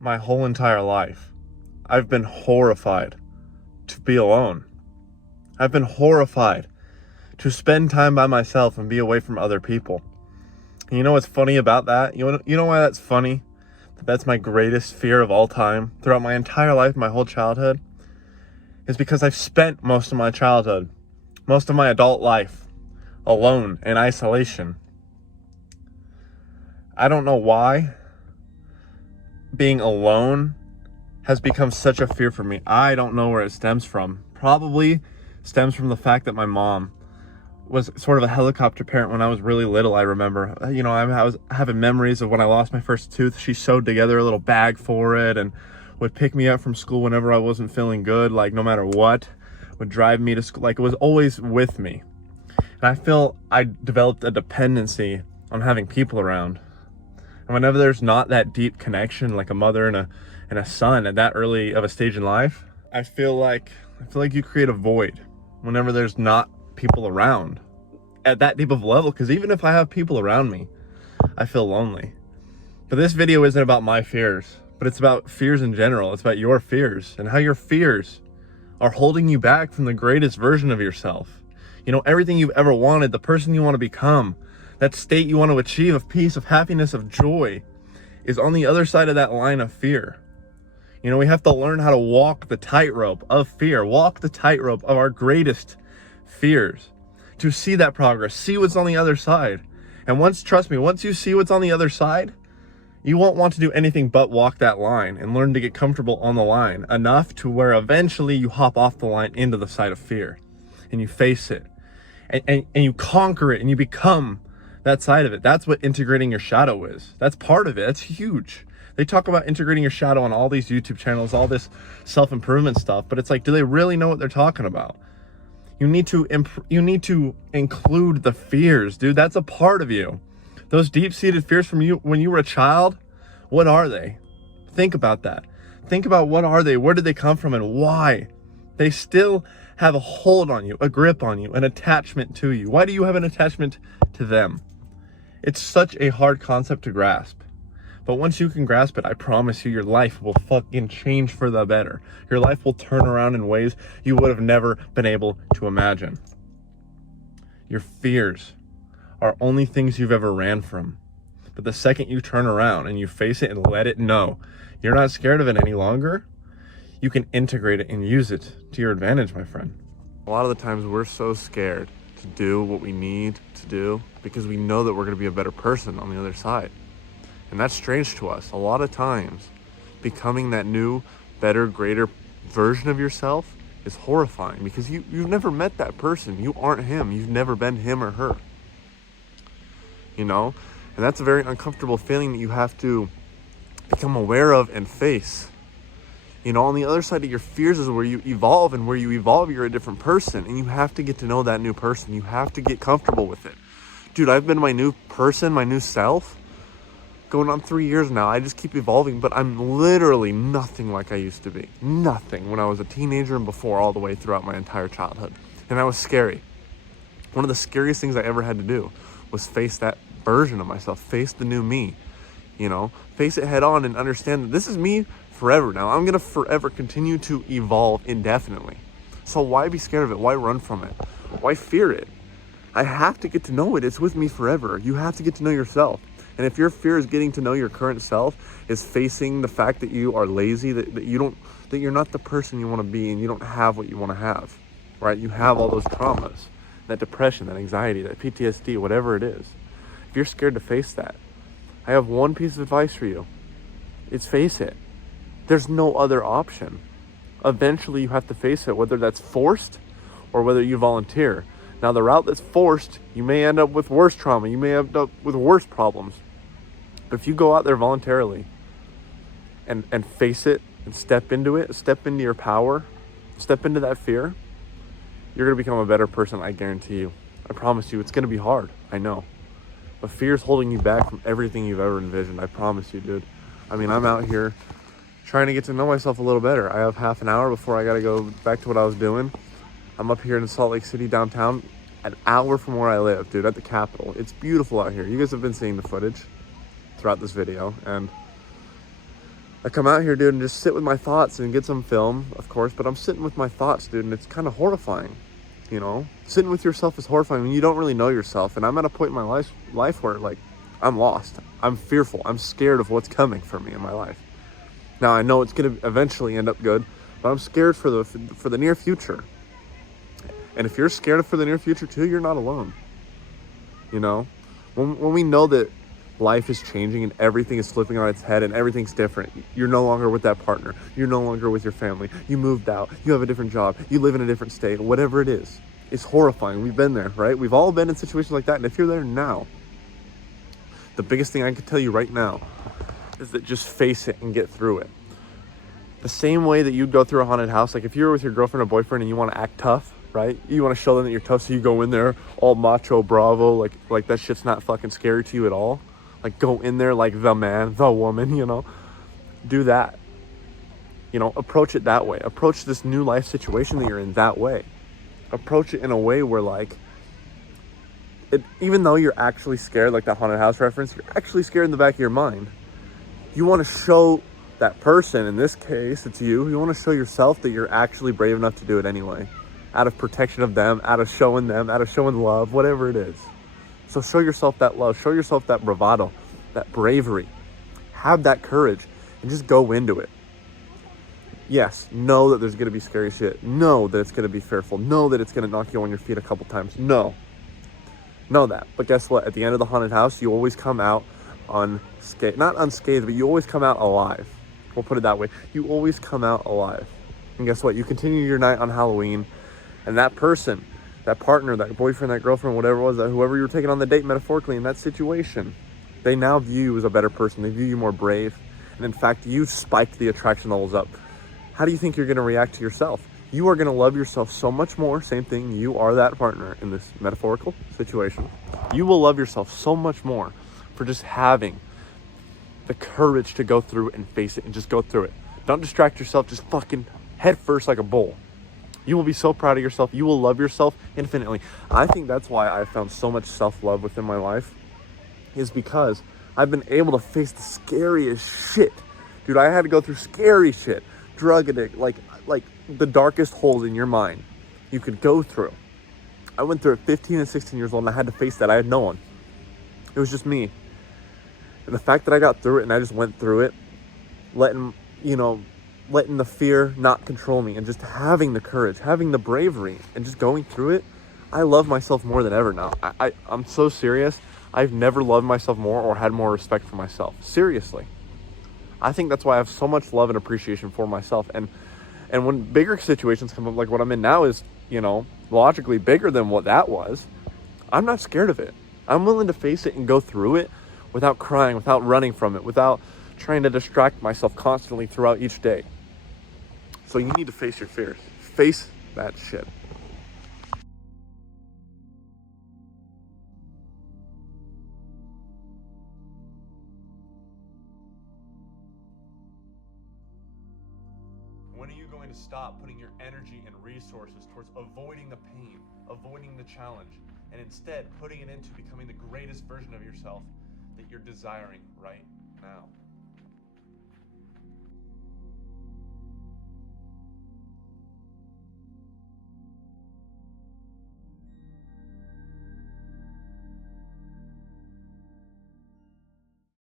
my whole entire life, I've been horrified to be alone. I've been horrified to spend time by myself and be away from other people. And you know what's funny about that? You know why that's funny? That's my greatest fear of all time throughout my entire life, my whole childhood, is because I've spent most of my childhood, most of my adult life, alone in isolation. I don't know why being alone has become such a fear for me. I don't know where it stems from. Probably stems from the fact that my mom was sort of a helicopter parent when I was really little. I remember, I was having memories of when I lost my first tooth. She sewed together a little bag for it and would pick me up from school whenever I wasn't feeling good, like no matter what, would drive me to school. Like, it was always with me. And I feel I developed a dependency on having people around. And whenever there's not that deep connection, like a mother and a son at that early of a stage in life, I feel like you create a void whenever there's not people around at that deep of level. Because even if I have people around me, I feel lonely. But this video isn't about my fears, but it's about fears in general. It's about your fears and how your fears are holding you back from the greatest version of yourself. Everything you've ever wanted, the person you want to become, that state you want to achieve of peace, of happiness, of joy, is on the other side of that line of fear. We have to learn how to walk the tightrope of fear, walk the tightrope of our greatest fears, to see that progress, see what's on the other side. And trust me, once you see what's on the other side, you won't want to do anything but walk that line and learn to get comfortable on the line enough to where eventually you hop off the line into the side of fear and you face it and you conquer it and you become that side of it. That's what integrating your shadow is. That's part of it. That's huge. They talk about integrating your shadow on all these YouTube channels, all this self-improvement stuff, but it's like, do they really know what they're talking about? You need to include the fears, dude. That's a part of you. Those deep-seated fears from you when you were a child, what are they? Think about that. Think about what are they? Where did they come from and why? They still have a hold on you, a grip on you, an attachment to you. Why do you have an attachment to them? It's such a hard concept to grasp. But once you can grasp it, I promise you, your life will fucking change for the better. Your life will turn around in ways you would have never been able to imagine. Your fears are only things you've ever ran from. But the second you turn around and you face it and let it know you're not scared of it any longer, you can integrate it and use it to your advantage, my friend. A lot of the times we're so scared to do what we need to do because we know that we're going to be a better person on the other side. And that's strange to us. A lot of times, becoming that new, better, greater version of yourself is horrifying because you've never met that person. You aren't him. You've never been him or her. And that's a very uncomfortable feeling that you have to become aware of and face. On the other side of your fears is where you evolve, and where you evolve, you're a different person, and you have to get to know that new person. You have to get comfortable with it. Dude, I've been my new person, my new self, going on 3 years now. I just keep evolving, but I'm literally nothing like I used to be. Nothing when I was a teenager and before, all the way throughout my entire childhood. And that was scary. One of the scariest things I ever had to do was face that version of myself, face the new me, face it head on and understand that this is me forever now. I'm going to forever continue to evolve indefinitely. So why be scared of it? Why run from it? Why fear it? I have to get to know it. It's with me forever. You have to get to know yourself. And if your fear is getting to know your current self, is facing the fact that you are lazy, that you're not the person you want to be, and you don't have what you want to have, right? You have all those traumas, that depression, that anxiety, that PTSD, whatever it is. If you're scared to face that, I have one piece of advice for you. It's face it. There's no other option. Eventually you have to face it, whether that's forced or whether you volunteer. Now, the route that's forced, you may end up with worse trauma. You may end up with worse problems. But if you go out there voluntarily and face it and step into it, step into your power, step into that fear, you're going to become a better person, I guarantee you. I promise you, it's going to be hard, I know. But fear is holding you back from everything you've ever envisioned, I promise you, dude. I mean, I'm out here trying to get to know myself a little better. I have half an hour before I got to go back to what I was doing. I'm up here in Salt Lake City downtown, an hour from where I live, dude, at the Capitol. It's beautiful out here. You guys have been seeing the footage throughout this video, and I come out here, dude, and just sit with my thoughts and get some film, of course, but I'm sitting with my thoughts, dude, and it's kind of horrifying, you know? Sitting with yourself is horrifying when you don't really know yourself, and I'm at a point in my life where, like, I'm lost. I'm fearful. I'm scared of what's coming for me in my life. Now, I know it's going to eventually end up good, but I'm scared for the near future. And if you're scared for the near future, too, you're not alone, you know? When we know that life is changing and everything is flipping on its head and everything's different. You're no longer with that partner. You're no longer with your family. You moved out. You have a different job. You live in a different state. Whatever it is. It's horrifying. We've been there, right? We've all been in situations like that. And if you're there now, the biggest thing I can tell you right now is that just face it and get through it. The same way that you'd go through a haunted house, like if you're with your girlfriend or boyfriend and you want to act tough, right? You want to show them that you're tough, so you go in there all macho, bravo, like that shit's not fucking scary to you at all. Like, go in there like the man, the woman, you know? Do that. You know, approach it that way. Approach this new life situation that you're in that way. Approach it in a way where, like, even though you're actually scared, like that haunted house reference, you're actually scared in the back of your mind. You want to show that person, in this case, it's you. You want to show yourself that you're actually brave enough to do it anyway. Out of protection of them, out of showing love, whatever it is. So show yourself that love, show yourself that bravado, that bravery. Have that courage and just go into it. Yes, know that there's going to be scary shit. Know that it's going to be fearful. Know that it's going to knock you on your feet a couple times. Know that. But guess what? At the end of the haunted house, you always come out unscathed. Not unscathed, but you always come out alive. We'll put it that way. You always come out alive. And guess what? You continue your night on Halloween, and that person, that partner, that boyfriend, that girlfriend, whatever it was, that whoever you were taking on the date metaphorically in that situation, they now view you as a better person. They view you more brave. And in fact, you spiked the attraction levels up. How do you think you're going to react to yourself? You are going to love yourself so much more. Same thing. You are that partner in this metaphorical situation. You will love yourself so much more for just having the courage to go through it and face it and just go through it. Don't distract yourself. Just fucking head first like a bull. You will be so proud of yourself. You will love yourself infinitely. I think that's why I found so much self-love within my life, is because I've been able to face the scariest shit. Dude, I had to go through scary shit. Drug addict, like the darkest holes in your mind you could go through. I went through it 15 and 16 years old, and I had to face that. I had no one. It was just me. And the fact that I got through it and I just went through it, letting the fear not control me and just having the courage, having the bravery and just going through it, I love myself more than ever now. I'm so serious. I've never loved myself more or had more respect for myself. Seriously. I think that's why I have so much love and appreciation for myself. And when bigger situations come up, like what I'm in now is, logically bigger than what that was, I'm not scared of it. I'm willing to face it and go through it without crying, without running from it, without trying to distract myself constantly throughout each day. So you need to face your fears. Face that shit. When are you going to stop putting your energy and resources towards avoiding the pain, avoiding the challenge, and instead putting it into becoming the greatest version of yourself that you're desiring right now?